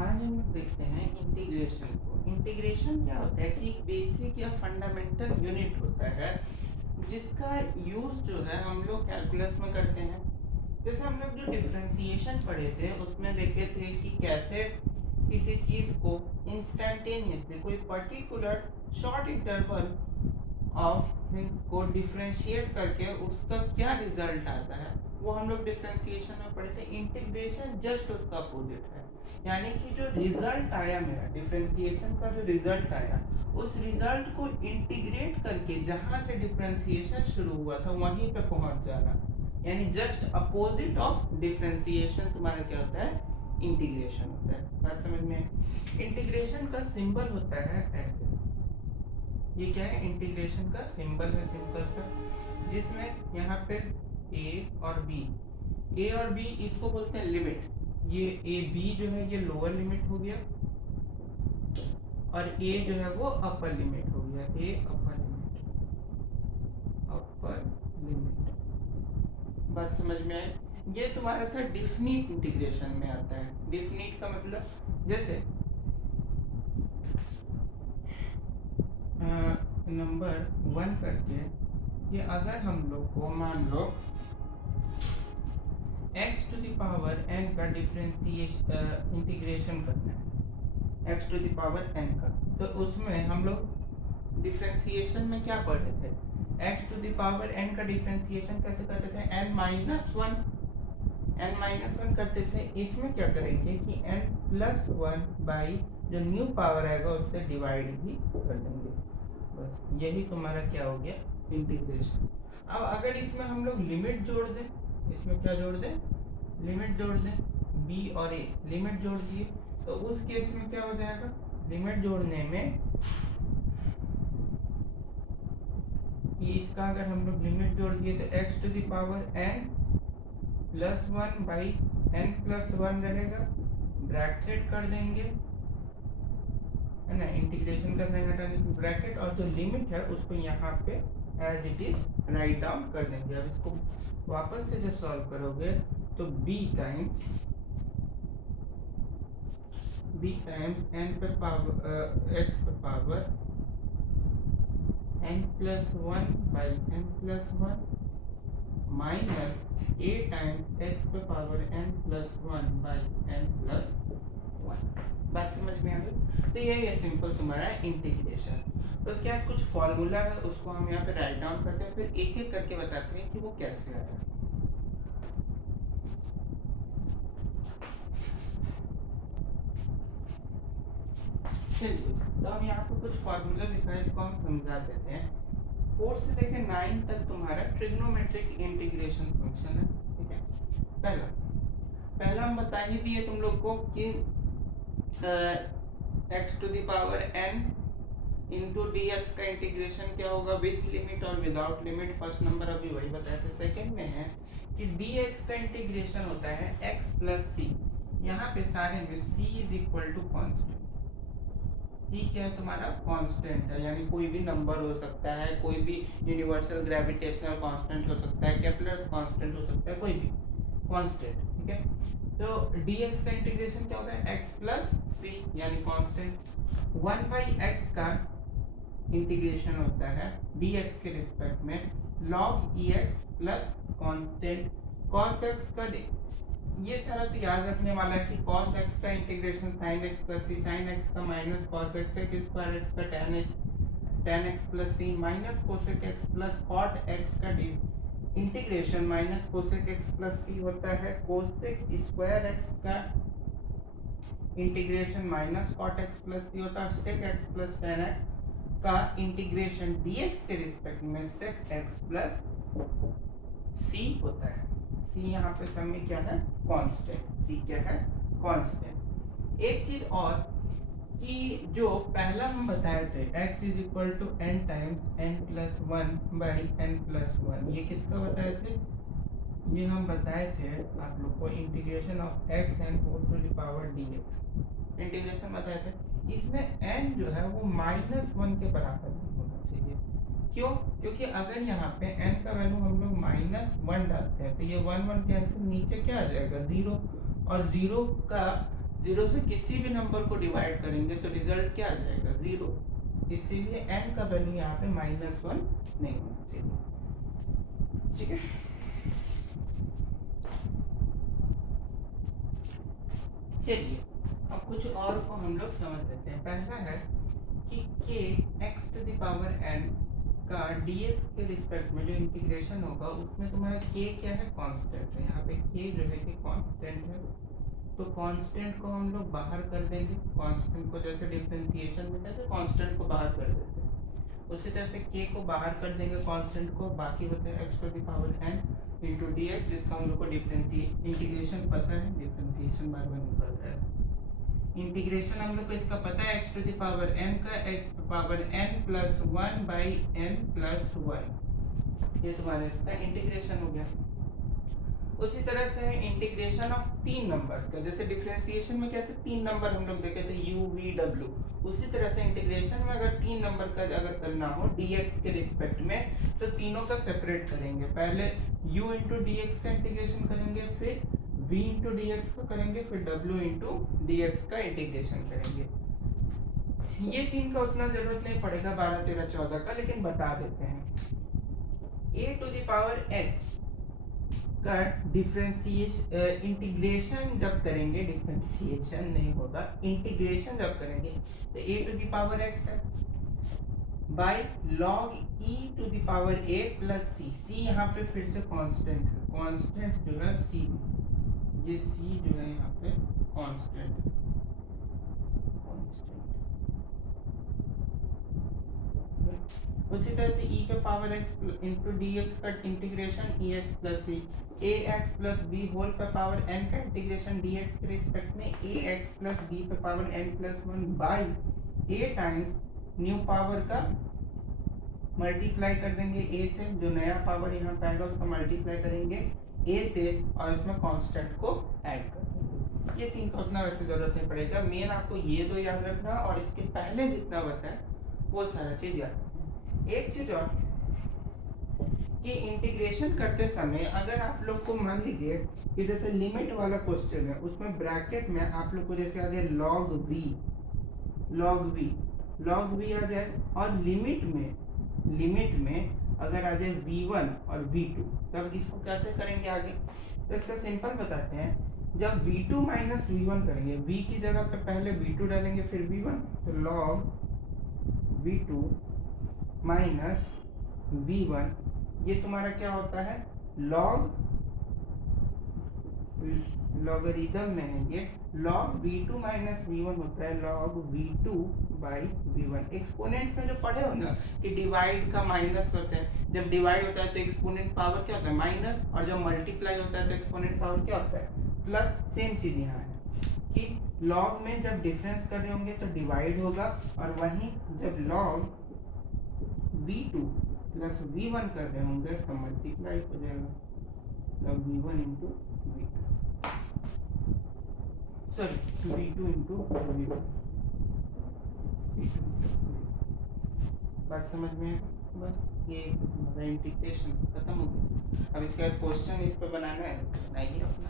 आज हम लोग देखते हैं इंटीग्रेशन को। इंटीग्रेशन क्या होता है कि एक बेसिक या फंडामेंटल यूनिट होता है जिसका यूज जो है हम लोग कैलकुलस में करते हैं। जैसे हम लोग जो डिफरेंशिएशन पढ़े थे उसमें देखे थे कि कैसे किसी चीज को इंस्टेंटेनियसली कोई particular short interval of things को डिफरेंशिएट करके उसका क्या रिजल्ट आता है वो हम लोग डिफरेंशिएशन में पढ़े थे। इंटीग्रेशन जस्ट उसका अपोजिट है, यानी कि जो रिजल्ट आया मेरा डिफरेंशिएशन का, जो रिजल्ट आया उस रिजल्ट को इंटीग्रेट करके जहां से डिफरेंशिएशन शुरू हुआ था वहीं पे पहुंच जाना, यानी जस्ट अपोजिट ऑफ डिफरेंशिएशन तुम्हारा क्या होता है, इंटीग्रेशन होता है। बात समझ में? इंटीग्रेशन का सिंबल होता है ऐसे। ये क्या है? इंटीग्रेशन का सिंबल है सिंपल सा, जिसमें यहाँ पे a और b इसको बोलते हैं लिमिट। ये ए बी जो है ये लोअर लिमिट हो गया और a जो है वो अपर लिमिट हो गया। a upper limit. बात समझ में आई? ये तुम्हारा था डिफिनिट इंटीग्रेशन में आता है। डिफिनिट का मतलब जैसे नंबर 1 करके ये अगर हम लोग को मान लो x to the power n का डिफरेंशिएशन इंटीग्रेशन करना है, x to the power n का, तो उसमें हम लोग डिफरेंशिएशन में क्या पढ़े थे? x to the power n का डिफरेंशिएशन कैसे करते थे? n माइनस वन करते थे। इसमें क्या करेंगे कि n प्लस वन बाई जो न्यू पावर आएगा उससे डिवाइड भी कर देंगे। बस यही तुम्हारा क्या हो गया? इंटीग्रेशन। अब अगर इसमें हम लोग लिमिट जोड़ दें, इसमें क्या जोड़ दें? लिमिट जोड़ दें। b और a लिमिट जोड़ दिए तो उस केस में क्या हो जाएगा? लिमिट जोड़ने में इसका अगर हम लोग लिमिट जोड़ दिए तो x to the power n plus one by n plus one रहेगा, ब्रैकेट कर देंगे, है ना, इंटीग्रेशन का साइन हटाने की ब्रैकेट, और जो लिमिट है उसको यहाँ पे as it is write down कर देंगे। अब इसको वापस से जब सॉल्व करोगे तो b टाइम्स n पे पावर x पे power n plus one by n plus one minus a times x पे power n plus one by n plus one. बात समझ में आ गई? तो यही है सिंपल तुम्हारा इंटीग्रेशन। तो उसके बाद कुछ फॉर्मूला है उसको हम यहाँ पे राइट डाउन करते हैं, फिर एक एक करके बताते हैं कि वो कैसे आया। चलिए, तो हम यहाँ पे कुछ फॉर्मूला लिखा है, इसको हम समझा देते हैं। 4 से लेकर 9 तक तुम्हारा ट्रिग्नोमेट्रिक इंटीग्रेशन फंक्शन है, ठीक है। पहला हम बता ही दिए तुम लोग को कि x to the power n into d x का इंटीग्रेशन क्या होगा? विथ लिमिट और विदाउट लिमिट। फर्स्ट नंबर अभी वही बताए थे। सेकंड में है कि डी एक्स का इंटीग्रेशन होता है x प्लस सी। यहाँ पे सारे में c is equal to constant. c क्या है तुम्हारा? कांस्टेंट है, यानी कोई भी नंबर हो सकता है, कोई भी यूनिवर्सल ग्रेविटेशनल कांस्टेंट हो सकता है, केपलर कांस्टेंट हो सकता है, कोई भी कांस्टेंट, ठीक है। तो dx का इंटीग्रेशन क्या होता है? x प्लस सी यानी कांस्टेंट। 1 बाई एक्स का इंटीग्रेशन होता है dx के रिस्पेक्ट में log ex plus constant cos x का। ये सारा तो याद रखने वाला है कि cos x का integration sin x plus c, sin x का minus cos x square x का tan x plus c, minus cosec x plus cot x का integration minus cosec x plus c होता है। कोसेक स्क्वायर एक्स का integration minus cot x plus c होता है। Sec x plus tan x का integration dx के respect में sec x plus c होता है। सी यहाँ पे सब में क्या है? कांस्टेंट। सी क्या है? कांस्टेंट। एक चीज और कि जो पहला हम बताए थे x is equal to n times n plus one by n plus one, ये किसका बताए थे? ये हम बताए थे आप लोग को integration of x n whole to the power dx integration बताए थे। इसमें n जो है वो -1 के बराबर नहीं होना चाहिए। क्यों? क्योंकि अगर यहाँ पे n का वैल्यू हम लोग -1 डालते हैं तो ये 1 1 कैंसिल, नीचे क्या आ जाएगा? 0, और 0 का जीरो से किसी भी नंबर को डिवाइड करेंगे तो रिजल्ट क्या आ जाएगा, जीरो। इसीलिए n का वैल्यू यहाँ पे -1 नहीं होना चाहिए, ठीक है। चलिए अब कुछ और को हम लोग समझ लेते हैं। पहला है कि k x⁴n का dx के रिस्पेक्ट में जो इंटीग्रेशन होगा उसमें तुम्हारा k क्या है, कांस्टेंट है। यहाँ पे k जो है कि कांस्टेंट है, तो कांस्टेंट को हम लोग बाहर कर देंगे। कांस्टेंट को जैसे डिफरेंशिएशन में कैसे कांस्टेंट को बाहर कर देते हैं, उसी तरह से k को बाहर कर देंगे कांस्टेंट को, बाकी होता है x⁴n इंटू dx, जिसका हम लोग को इंटीग्रेशन पता है, डिफरेंशिएशन बार बार निकल रहा है। इंटीग्रेशन हम लोग को इसका पता है x⁴n का x⁴n plus 1 by n plus 1, ये तुम्हारा इसका इंटीग्रेशन हो गया। उसी तरह से है इंटीग्रेशन ऑफ 3 नंबर्स का, जैसे डिफरेंशिएशन में कैसे 3 नंबर हम लोग देखे थे u v w, उसी तरह से इंटीग्रेशन में अगर 3 नंबर का अगर करना हो dx के रिस्पेक्ट में तो तीनों का सेपरेट करेंगे। पहले u इंटू dx का इंटीग्रेशन करेंगे, फिर v इंटू dx को करेंगे, फिर w इंटू dx का इंटीग्रेशन करेंगे। ये 3 का उतना जरूरत नहीं पड़ेगा 12 13 14 का, लेकिन बता देते हैं। a⁴x का इंटीग्रेशन जब करेंगे, डिफरेंशिएशन नहीं होगा, इंटीग्रेशन जब करेंगे तो a⁴x है bye log e⁴a plus c यहाँ पे फिर से कांस्टेंट है, कांस्टेंट जो है c, ये c जो है यहाँ पे कांस्टेंट है, उसी तरह से e⁴x इंटू dx का integration ex plus c, ax plus b whole पे पावर n का इंटीग्रेशन dx के रिस्पेक्ट में ax प्लस b पे power n plus 1 by a times new power का मल्टीप्लाई कर देंगे a से, जो नया पावर यहाँ पे आएगा उसका मल्टीप्लाई करेंगे a से और इसमें कांस्टेंट को ऐड कर देंगे। ये 3 का उतना वैसे जरूरत नहीं पड़ेगा, मेन आपको ये 2 याद रखना और इसके पहले जितना बताए वो सारा चीज याद रखना। एक चीज और कि इंटीग्रेशन करते समय अगर आप लोग को मान लीजिए कि जैसे लिमिट वाला क्वेश्चन है, उसमें ब्रैकेट में आप लोग को जैसे आ जाए log v आ जाए, और लिमिट में अगर आ जाए v1 और v2, तब इसको कैसे करेंगे आगे, तो इसका सिंपल बताते हैं। जब v2 माइनस v1 करेंगे, v की जगह पे पहले v2 डालेंगे फिर v1, तो log v2 माइनस v1, ये तुम्हारा क्या होता है, लॉगरिदम में है ये, log v2 माइनस v1 होता है log v2 by v1। Exponent में जो पढ़े हो ना कि डिवाइड का माइनस होता है, जब डिवाइड होता है तो एक्सपोनेंट पावर क्या होता है, माइनस, और जब मल्टीप्लाई होता है तो एक्सपोनेंट पावर क्या होता है, प्लस। सेम चीज यहाँ है कि log में जब डिफरेंस कर रहे होंगे तो डिवाइड होगा, और वहीं जब log v2 प्लस v1 कर रहे होंगे तो मल्टीप्लाई हो जाएगा, log v1 into v2, sorry v2 into v1, बात समझ में है। बस ये इंटीग्रेशन खत्म हो गया। अब इसके बाद क्वेश्चन इस पर बनाना है, बनाइए अपना।